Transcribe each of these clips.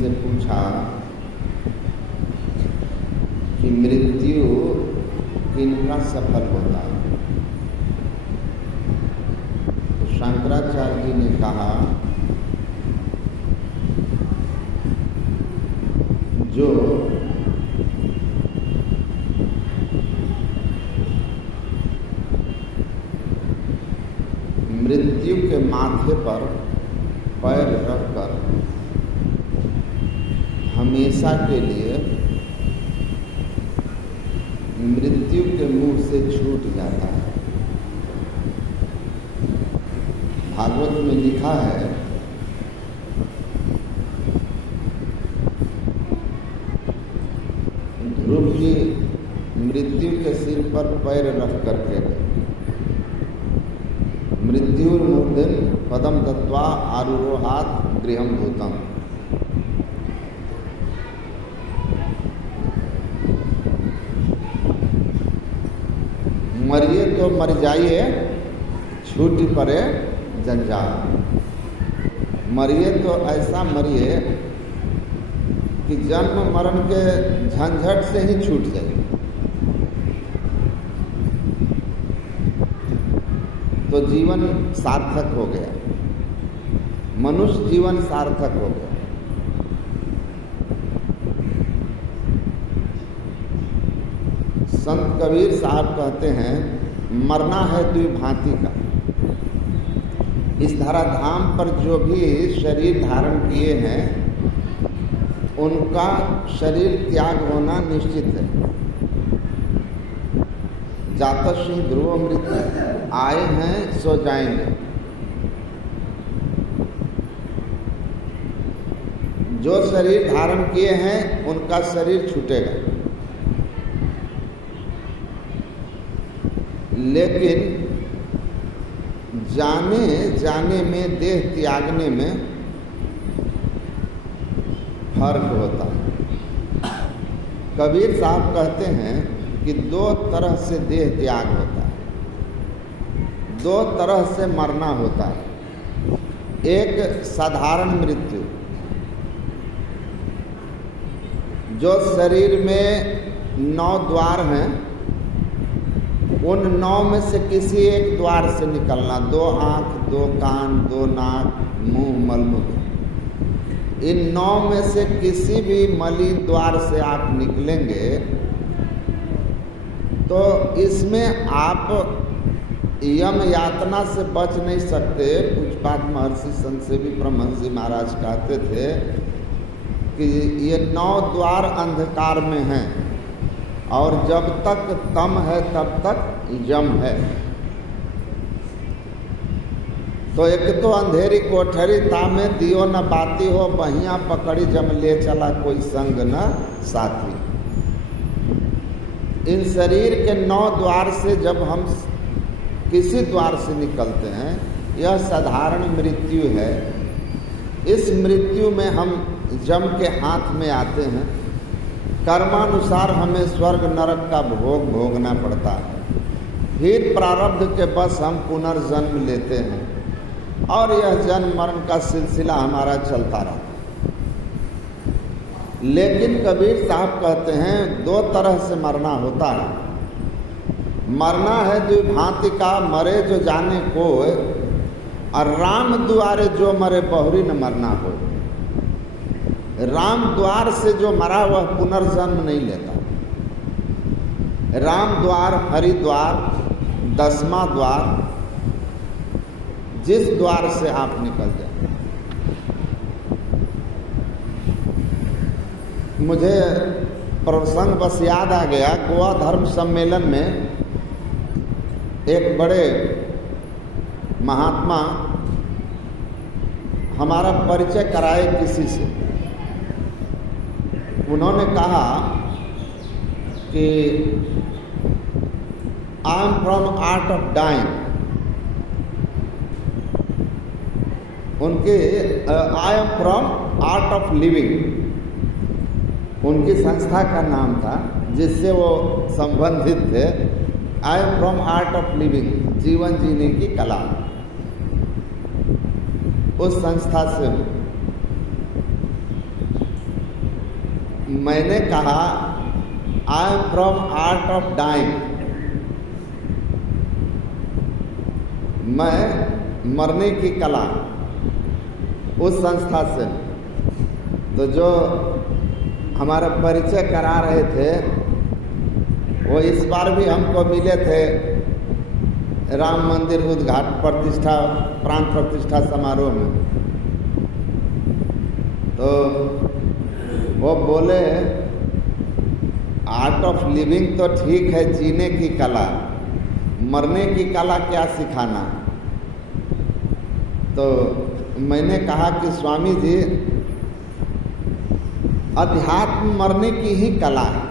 से पूछा कि मृत्यु किनका सफल होता है। तो शंकराचार्य जी ने कहा, जो मृत्यु के माथे पर पैर रखकर हमेशा के लिए मृत्यु के मुंह से छूट जाता है। भागवत में लिखा है, ध्रुव जी मृत्यु के सिर पर पैर रख करके गए। मृत्युर्मूर्धन पदम दत्वा आरुरोहात गृहम भूतम। मरिए तो मर जाइए, छूट पड़े जंजाल। मरिए तो ऐसा मरिए कि जन्म मरण के झंझट से ही छूट जाए। तो जीवन सार्थक हो गया, मनुष्य जीवन सार्थक हो गया। संत कबीर साहब कहते हैं, मरना है दुई भांति का। इस धराधाम पर जो भी शरीर धारण किए हैं, उनका शरीर त्याग होना निश्चित है। जातस्य ध्रुव मृत्यु, आए हैं सो जाएंगे। जो शरीर धारण किए हैं उनका शरीर छूटेगा, लेकिन जाने जाने में, देह त्यागने में फर्क होता है। कबीर साहब कहते हैं कि दो तरह से देह त्याग होता है, दो तरह से मरना होता है। एक साधारण मृत्यु, जो शरीर में 9 द्वार हैं, उन 9 में से किसी एक द्वार से निकलना। 2 आँख, 2 कान, 2 नाक, मुंह, मलमूत्र, इन 9 में से किसी भी मलिन द्वार से आप निकलेंगे तो इसमें आप यम यातना से बच नहीं सकते। पूज्यपाद महर्षि संत सेवी परमहंस जी महाराज कहते थे कि ये 9 द्वार अंधकार में हैं और जब तक तम है तब तक यम है। तो एक तो अंधेरी कोठरी तामे दियो न बाती हो, बहिया पकड़ी जम ले चला कोई संग न साथी। इन शरीर के 9 द्वार से जब हम किसी द्वार से निकलते हैं, यह साधारण मृत्यु है। इस मृत्यु में हम जम के हाथ में आते हैं। कर्मानुसार हमें स्वर्ग नरक का भोग भोगना पड़ता है। फिर प्रारब्ध के बस हम पुनर्जन्म लेते हैं और यह जन्म मरण का सिलसिला हमारा चलता रहा। लेकिन कबीर साहब कहते हैं 2 तरह से मरना होता है। मरना है द्विभांति का, मरे जो जाने कोय, और राम द्वारे जो मरे बहुरी न मरना हो। राम द्वार से जो मरा वह पुनर्जन्म नहीं लेता। राम द्वार, हरिद्वार, 10वां द्वार, जिस द्वार से आप निकल जाए। मुझे प्रसंग बस याद आ गया, गोवा धर्म सम्मेलन में एक बड़े महात्मा हमारा परिचय कराए किसी से। उन्होंने कहा कि I am from Art of Dying. उनके I am from Art of Living उनकी संस्था का नाम था, जिससे वो संबंधित थे। I am from Art of Living, जीवन जीने की कला, उस संस्था से। मैंने कहा I am from Art of Dying, मैं मरने की कला, उस संस्था से। तो जो हमारा परिचय करा रहे थे वो इस बार भी हमको मिले थे राम मंदिर उद्घाटन प्रतिष्ठा प्राण प्रतिष्ठा समारोह में। तो वो बोले आर्ट ऑफ लिविंग तो ठीक है, जीने की कला, मरने की कला क्या सिखाना। तो मैंने कहा कि स्वामी जी, अध्यात्म मरने की ही कला है।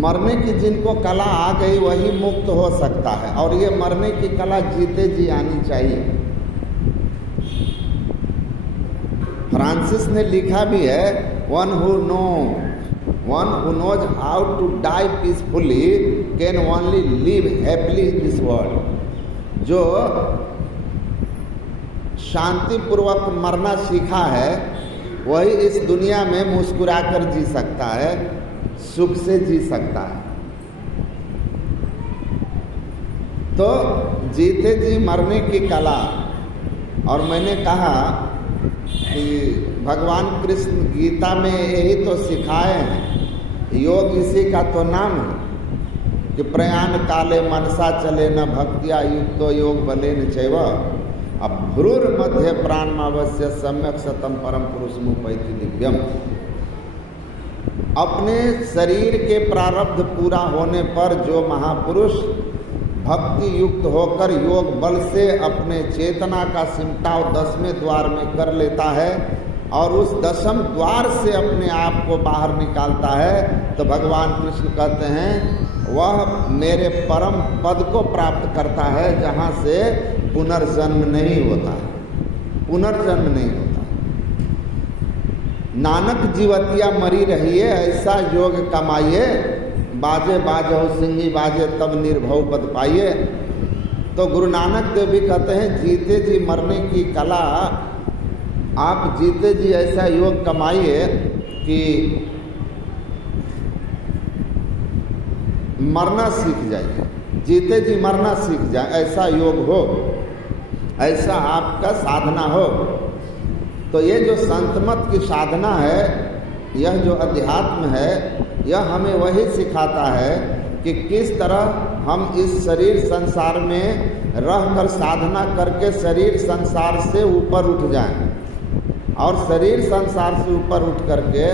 मरने की जिनको कला आ गई वही मुक्त हो सकता है, और ये मरने की कला जीते जी आनी चाहिए। फ्रांसिस ने लिखा भी है, one who knows how to die peacefully can only live happily in this world. जो शांतिपूर्वक मरना सीखा है वही इस दुनिया में मुस्कुराकर जी सकता है, सुख से जी सकता है। तो जीते जी मरने की कला। और मैंने कहा कि भगवान कृष्ण गीता में यही तो सिखाए हैं, योग इसी का तो नाम है कि प्रयाण काले मनसा चले न भक्तिया युक्तो योग बलेन चैव अब भ्रूर मध्य प्राणमावस्य सम्यक सतम परम पुरुष मुपैति दिव्यम। अपने शरीर के प्रारब्ध पूरा होने पर जो महापुरुष भक्ति युक्त होकर योग बल से अपने चेतना का सिमटाव 10वें द्वार में कर लेता है और उस 10वें द्वार से अपने आप को बाहर निकालता है, तो भगवान कृष्ण कहते हैं वह मेरे परम पद को प्राप्त करता है, जहाँ से पुनर्जन्म नहीं होता है, पुनर्जन्म नहीं होता। नानक जीवतिया मरी रहिए, ऐसा योग कमाइए, बाजे बाजो सिंगी बाजे तब निर्भव पद पाइए। तो गुरु नानक देव भी कहते हैं जीते जी मरने की कला, आप जीते जी ऐसा योग कमाइए कि मरना सीख जाइए, जीते जी मरना सीख जाए, ऐसा योग हो, ऐसा आपका साधना हो। तो ये जो संतमत की साधना है, यह जो अध्यात्म है, यह हमें वही सिखाता है कि किस तरह हम इस शरीर संसार में रहकर साधना करके शरीर संसार से ऊपर उठ जाएं, और शरीर संसार से ऊपर उठ करके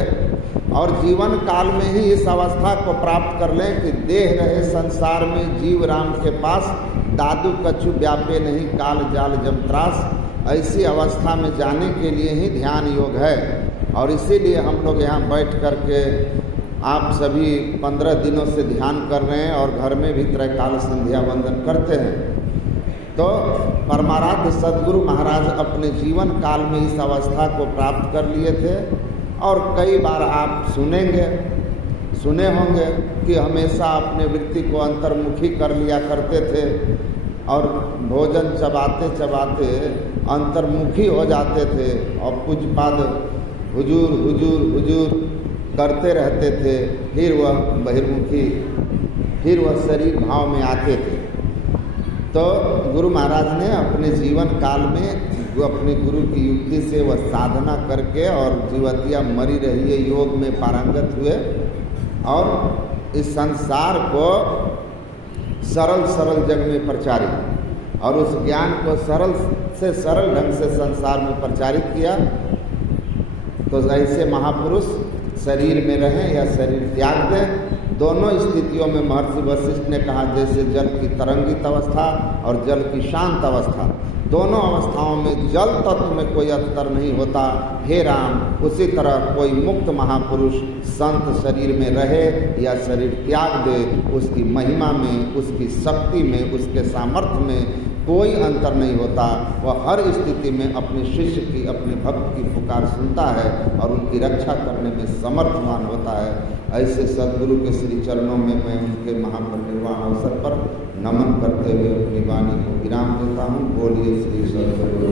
और जीवन काल में ही इस अवस्था को प्राप्त कर लें कि देह रहे संसार में जीव राम के पास, दादू कछु व्यापे नहीं काल जाल जमत्रास। ऐसी अवस्था में जाने के लिए ही ध्यान योग है। और इसीलिए हम लोग यहाँ बैठ करके आप सभी 15 दिनों से ध्यान कर रहे हैं और घर में भी त्रैकाल संध्या वंदन करते हैं। तो परमाराध्य सद्गुरु महाराज अपने जीवन काल में इस अवस्था को प्राप्त कर लिए थे, और कई बार आप सुने होंगे कि हमेशा अपने वृत्ति को अंतर्मुखी कर लिया करते थे और भोजन चबाते चबाते अंतर्मुखी हो जाते थे और पूज्यपाद हुजूर हुजूर हुजूर करते रहते थे, फिर वह बहिर्मुखी, फिर वह शरीर भाव में आते थे। तो गुरु महाराज ने अपने जीवन काल में अपने गुरु की युक्ति से वह साधना करके और जीवतिया मरी रही है योग में पारंगत हुए, और इस संसार को सरल सरल जग में प्रचारित, और उस ज्ञान को सरल से सरल ढंग से संसार में प्रचारित किया। तो ऐसे महापुरुष शरीर में रहें या शरीर त्याग दें, दोनों स्थितियों में महर्षि वशिष्ठ ने कहा जैसे जल की तरंगित अवस्था और जल की शांत अवस्था, दोनों अवस्थाओं में जल तत्व में कोई अंतर नहीं होता। हे राम, उसी तरह कोई मुक्त महापुरुष संत शरीर में रहे या शरीर त्याग दे, उसकी महिमा में, उसकी शक्ति में, उसके सामर्थ्य में कोई अंतर नहीं होता। वह हर स्थिति में अपने शिष्य की, अपने भक्त की पुकार सुनता है और उनकी रक्षा करने में समर्थवान होता है। ऐसे सद्गुरु के श्री चरणों में मैं उनके महापरिनिर्वाण अवसर पर नमन करते हुए अपनी वाणी को विराम देता हूँ। बोलिए श्री सद्गुरु